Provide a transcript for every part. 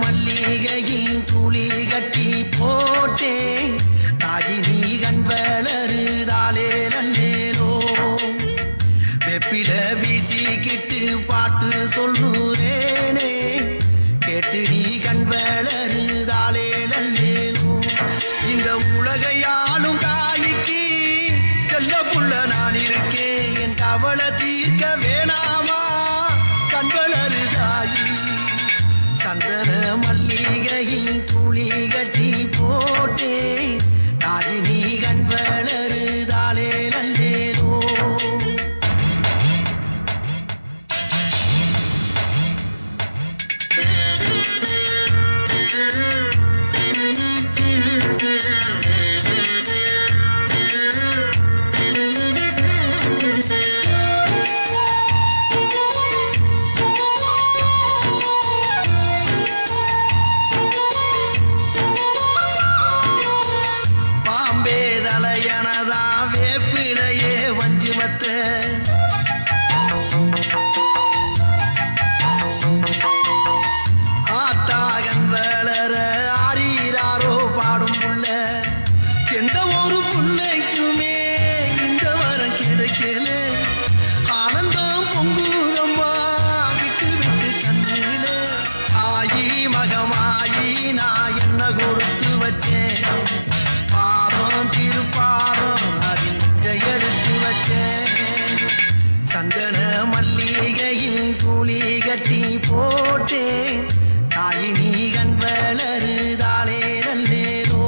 மல்லிகையில் துளி கட்டி போட்டேன் தாயி நீ கண் வளருதாலே நல்லேலோ வெப்பில வீசிக்கிட்டு பாட்டு சொல்லுறேனே கேட்டு நீ கண் வளருதாலே நல்லேலோ இந்த உலகையாளும் தாய்க்கு செல்ல புள்ள நான் இருக்கேன் என் கவலை தீர்க்க வேணாமா கண் வளருதாயி சந்தன மல்லிகையில் துளி கட்டி போட்டே தாயி நீ கண் வளருதாலே நல்லேலோ ஆத்தாகன் வளர ஆரீராரோ பாடும் புள்ள எந்த ஒரு புள்ளைக்குமே இந்த வரம் கிடைக்கல ஆனந்தம் பொங்குதம்மா விட்டு விட்டு கண்ணில ஆயி மகமாயி நான் என்ன கொடுத்து வச்சேன் பாதம் திருப்பாதம் அறிஞ்ச எடுத்து வச்சேன் சந்தன மல்லிகையில் துளி கட்டி போட்டே தாயி நீ கண் வளருதாலே நல்லேலோ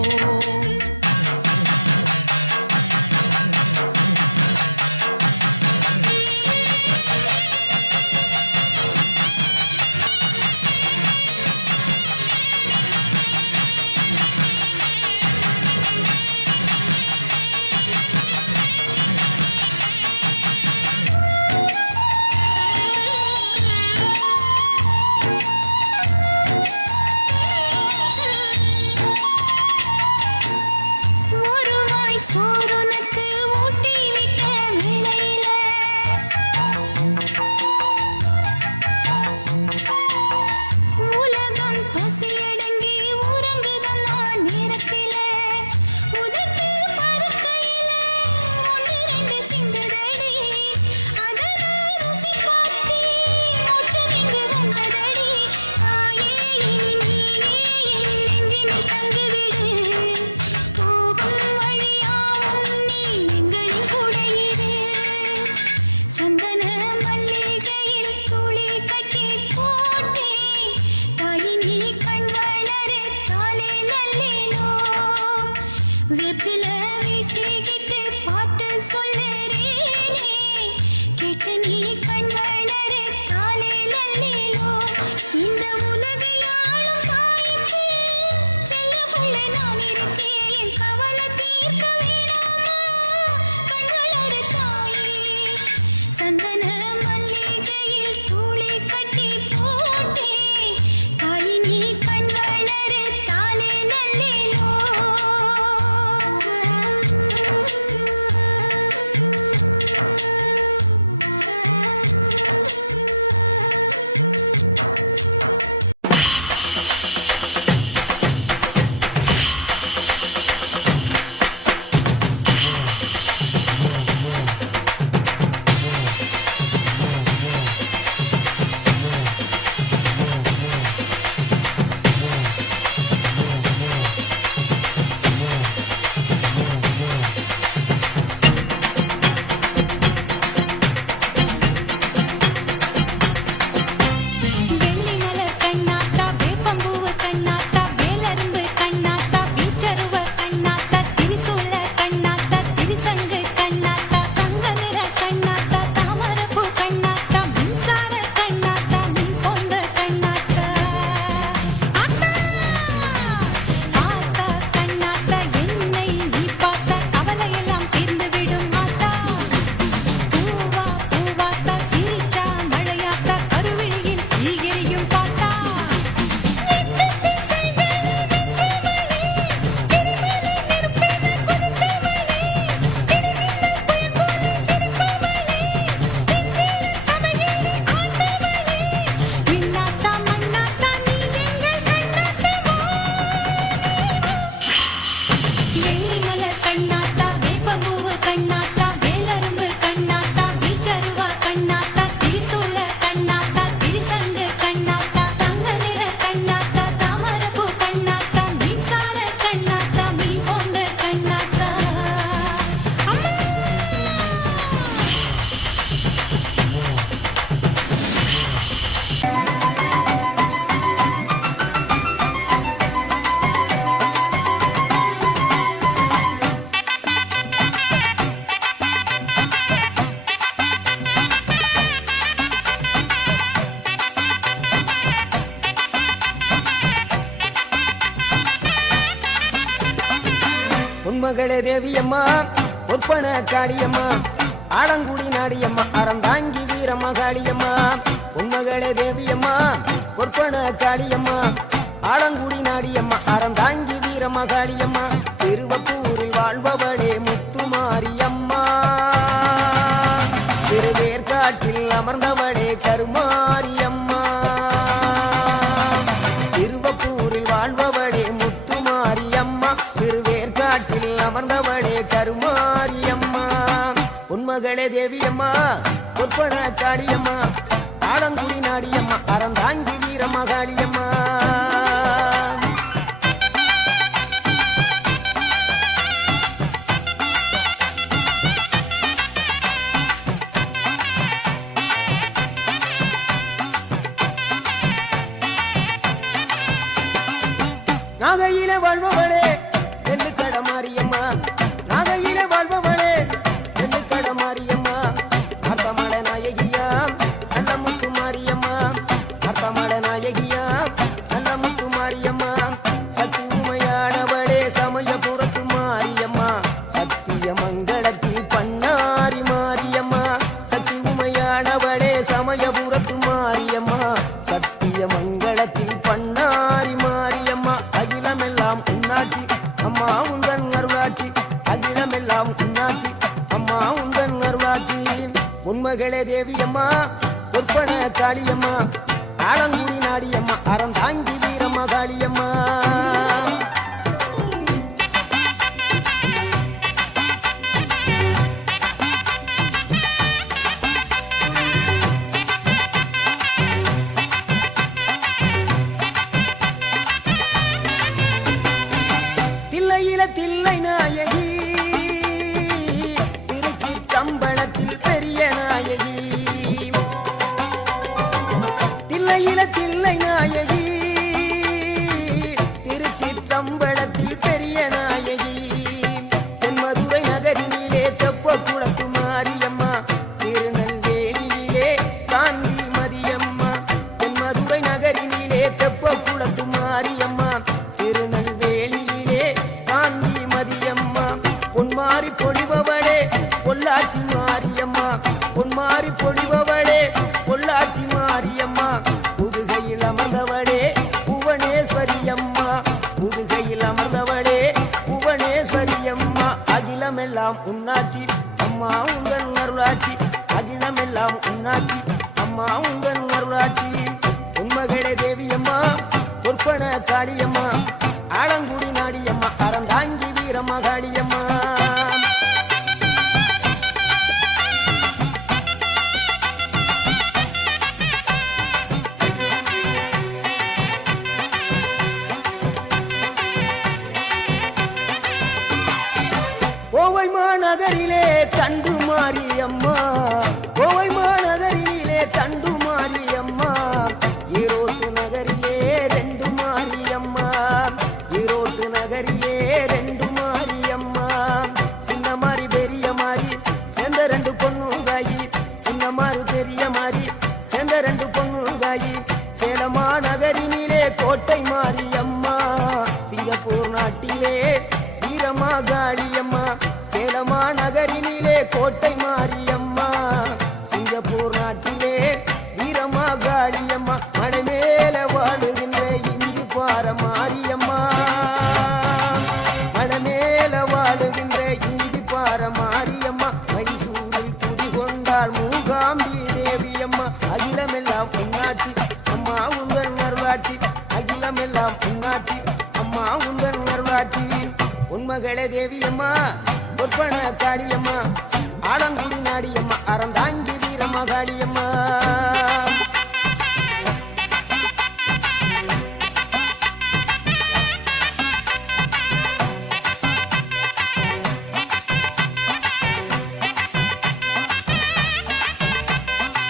பொன்மகளே தேவியம்மா ஒப்பன காளியம்மா ஆலங்குடி நாடியம்மா அறந்தாங்கி வீரம்மா காளியம்மா பொன்மகளே தேவியம்மா ஒப்பன காளியம்மா ஆலங்குடி நாடியம்மா அறந்தாங்கி வீரம்மா காளியம்மா திருவப்பூரில் வாழ்பவளே முத்துமாரியம்மா திருவேற்காட்டில் அமர்ந்தவளே கருமாரியம்மா திருவப்பூரில் வாழ்பவளே முத்துமாரியம்மா திருவேற்காட்டில் அமர்ந்தவளே கருமாரியம்மா பொன்மகளே தேவியம்மா ஒப்பன காளியம்மா ஆலங்குடி நாடியம்மா அறந்தாங்கி வீரம்மா காளியம்மா நாகையில வாழ்பவளே நெல்லுக்கட மாரியம்மா நாகையில வாழ்பவளே நெல்லுக்கட மாரியம்மா அர்த்தமட நாயகியா நல்ல முத்து மாரியம்மா அர்த்தமட நாயகியா நல்ல முத்து மாரியம்மா சக்தி உமையானவளே சமயபுரத்து மாரியம்மா சத்திய மங்களத்தில் பண்ணாரி மாரியம்மா சக்தி உமையானவளே சமயபுரத்து மாரியம்மா சத்திய மங்களத்தில் பண்ணாரி மாரியம்மா அகிலமெல்லாம் உன்னாட்சி அம்மா உந்தன் அருளாட்சி அகிலமெல்லாம் உன்னாட்சி அம்மா உந்தன் அருளாட்சி பொன்மகளே தேவியம்மா ஒப்பன காளியம்மா ஆலங்குடி நாடியம்மா அறந்தாங்கி வீரம்மா காளியம்மா தில்லையில தில்லை நாயகி திருச்சிற்றம்பலத்தில் பெரிய நாயகி தில்லையில தில்லை நாயகி திருச்சிற்றம்பலத்தில் பெரிய நாயகி தென்மதுரை நகரினிலே தெப்ப குளத்து மாரியம்மா திருநெல்வேலியிலே காந்தி மதியம்மா தென்மதுரை நகரினிலே தெப்ப குளத்து மாரியம்மா திருநெல்வேலியிலே காந்தி மதியம்மா பொன்மாரி பொழிபவளே பொள்ளாச்சி மாரியம்மா பொன்மாரி பொழிபவளே பொள்ளாச்சி மாரியம்மா புதுகையில் அமர்ந்தவளே புவனேஸ்வரியம்மா புதுகையில் அமர்ந்தவளே புவனேஸ்வரியம்மா அகிலமெல்லாம் உன்னாட்சி அம்மா உங்கள் அருளாட்சி அகிலமெல்லாம் உன்னாட்சி அம்மா உங்கள் அருளாட்சி உண்மகளே தேவியம்மா ஒப்பன காளியம்மா ஆலங்குடி நாடியம்மா அறந்தாங்கி வீரம்மா காளியம்மா கோவை மாநகரிலே தண்டு மாரியம்மா கோவை மாநகரிலே தண்டு மாரியம்மா ஈரோட்டு நகரிலே ரெண்டு மாரியம்மா ஈரோட்டு நகரிலே ரெண்டு மாரியம்மா சின்ன மாறி பெரிய மாறி சேர்ந்த ரெண்டு பொண்ணு காயி சின்ன மாறி பெரிய மாறி சேர்ந்த ரெண்டு பொண்ணு காயி சேலமா நகரினிலே கோட்டை மாரியம்மா சிங்கப்பூர் நாட்டிலே வீரமா காளியம்மா சேலமா நகரினிலே கோட்டை மாரியம்மா சிங்கப்பூர் நாட்டிலே வீரமா காளியம்மா மலை மேல வாழுகின்ற இஞ்சி பார மாரியம்மா மலை மேல வாழுகின்ற இஞ்சி பார மாரியம்மா மைசூரில் குடிகொண்டாள் மூகாம்பி தேவியம்மா அகிலமெல்லாம் உன்னாட்சி அம்மா உங்கள் அருளாட்சி அகிலமெல்லாம் உன்னாட்சி அம்மா உங்கள் அருளாட்சி உண்மகளே தேவியம்மா ஒப்பன காளியம்மா ஆலங்குடி நாடியம்மா அறந்தாங்கி வீரம்மா காளியம்மா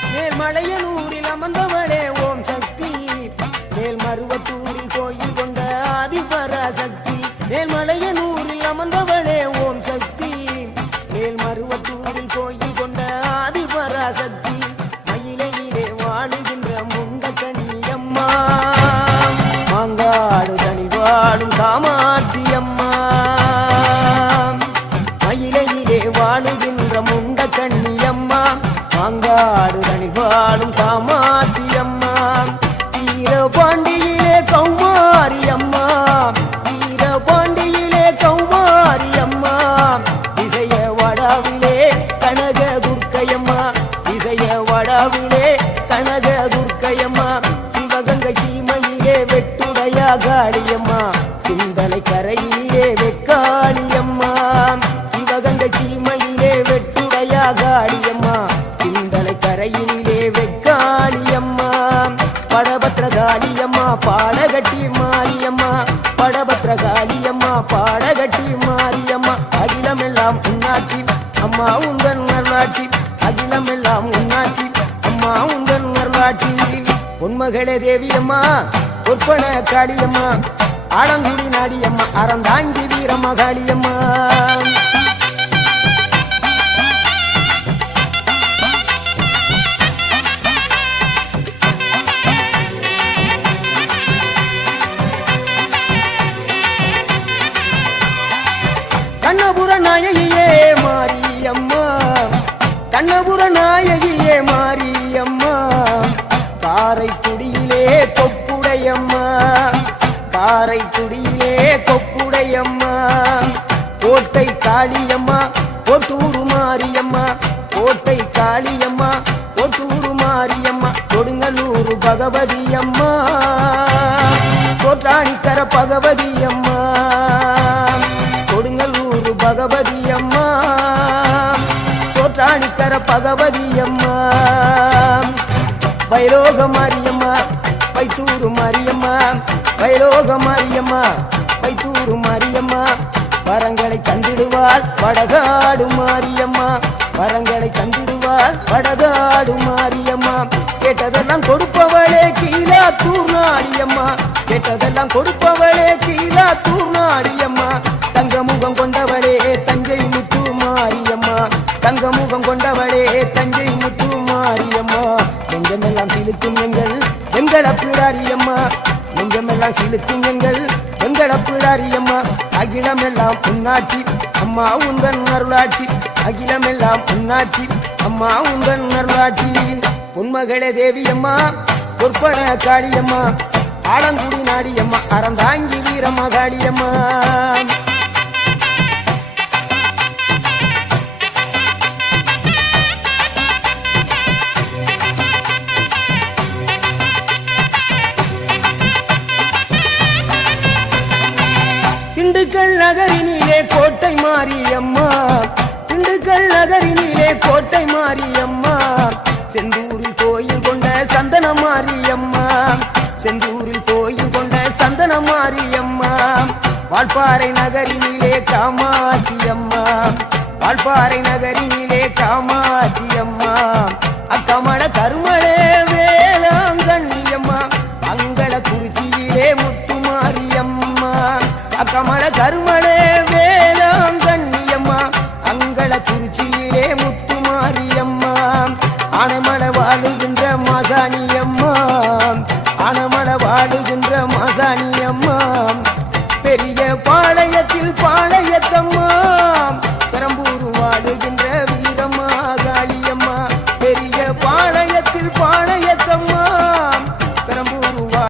மேல்மலையனூரில் அமர்ந்தவளே ஓம் சக்தி மேல்மருவத்தூரில் கோயில் கொண்ட ஆதிபராசக்தி மேல்மலையனூரில் அமர்ந்தவளே ஓம் சக்தி மேல்மருவத்தூரில் கோயில் கொண்ட ஆதிபராசக்தி மயிலை காளியம்மா சிந்தனை கரையிலே வெக்காளியம்மா சிவகங்கை சீமையிலே வெட்டுடையா காளியம்மா சிந்தனை கரையிலே வெக்காளியம்மா படபத்ர காளியம்மா பாடகட்டி மாரியம்மா படபத்ர காளியம்மா பாடகட்டி மாரியம்மா அகிலமெல்லாம் உன்னாட்சி அம்மா உங்கள் நல்லாட்சி அகிலமெல்லாம் உன்னாட்சி அம்மா உங்கள் நல்லாட்சி பொன்மகளே தேவியம்மா பொற்பன காளியம்மா ஆலங்குடி நாடியம்மா அறந்தாங்கி வீரம்மா காளியம்மா கண்ணபுர நாயகியே மாரியம்மா கண்ணபுர நாயகியே மாரியம்மா காரைக்குடியிலே கொப்புடையம்மா காரைக்குடியிலே கொப்புடையம்மா கோட்டை காளியம்மா கோட்டூரு மாரியம்மா கோட்டை காளியம்மா கோட்டூரு மாரியம்மா கொடுங்கல்லூர் பகவதியம்மா கோட்டாணிக்கர பகவதியம்மா கொடுங்கல்லூர் பகவதியம்மா சோற்றாணிக்கர பகவதியம்மா வைரோக மாரியம்மா வைத்தூரு மாரியம்மா வைரோக மாரியம்மா வைத்தூரு மாரியம்மா வரங்களை தந்திடுவாள் வடகாடு மாரியம்மா வரங்களை தந்திடுவாள் வடகாடு மாரியம்மா கேட்டதெல்லாம் கொடுப்பவளே கீழாத்தூர் நாடியம்மா கேட்டதெல்லாம் கொடுப்பவளே கீழாத்தூர் நாடியம்மா தங்க முகம் கொண்டவளே தஞ்சை முத்து மாரியம்மா தங்க முகம் கொண்டவளே தஞ்சை முத்து மாரியம்மா நெஞ்சமெல்லாம் சிலுக்கும் எங்கள் அப்பிடாரியம்மா நெஞ்சமெல்லாம் சிலுக்கும் எங்கள் அப்பிடாரியம்மா அகிலமெல்லாம் உன்னாட்சி அம்மா உங்கள் அருளாட்சி அகிலமெல்லாம் உன்னாட்சி அம்மா உங்கள் அருளாட்சி பொன்மகளே தேவியம்மா பொற்பன காளியம்மா ஆலங்குடி நாடியம்மா அறந்தாங்கி வீரம்மா காளியம்மா திண்டுக்கல் நகரினிலே கோட்டை மாரியம்மா திண்டுக்கல் நகரினிலே கோட்டை மாரியம்மா செந்தூரில் கோயில் கொண்ட சந்தன மாரியம்மா செந்தூரில் கோயில் கொண்ட சந்தன மாரியம்மா வால்பாறை நகரினிலே காமாட்சியம்மா வால்பாறை